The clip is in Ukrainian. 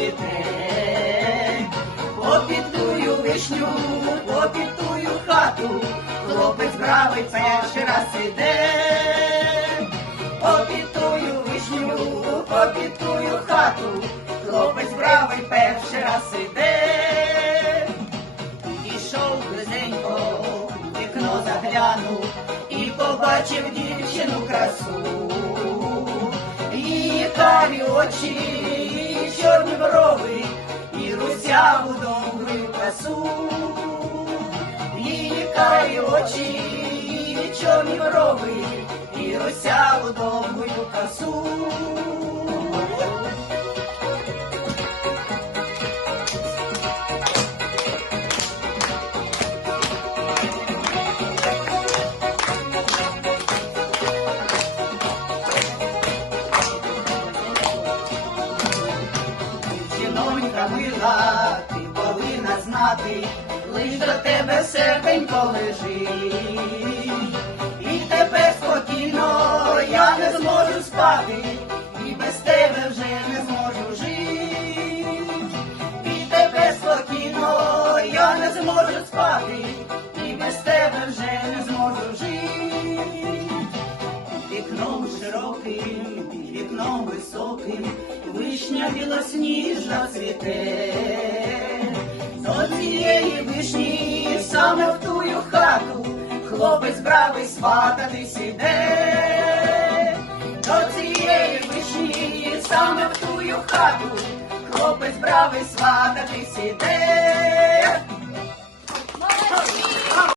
цвіте, попід тую вишню, попід тую хату, хлопець бравий перший раз іде, попід тую вишню, попід тую хату, хлопець бравий перший раз іде. Ішов близенько, вікно заглянув і побачив дівчину красу. Очі, і чорні брови, і русяву довгою косу. Її карі очі, і чорні брови, і русяву добрую косу. Жінонька мила, ти повинна знати, лиш до тебе серденько лежить. І тепер спокійно я не зможу спати, високим, вишня білосніжна цвіте. До цієї вишні саме в тую хату хлопець бравий свататись іде. До цієї вишні саме в тую хату хлопець бравий свататись іде.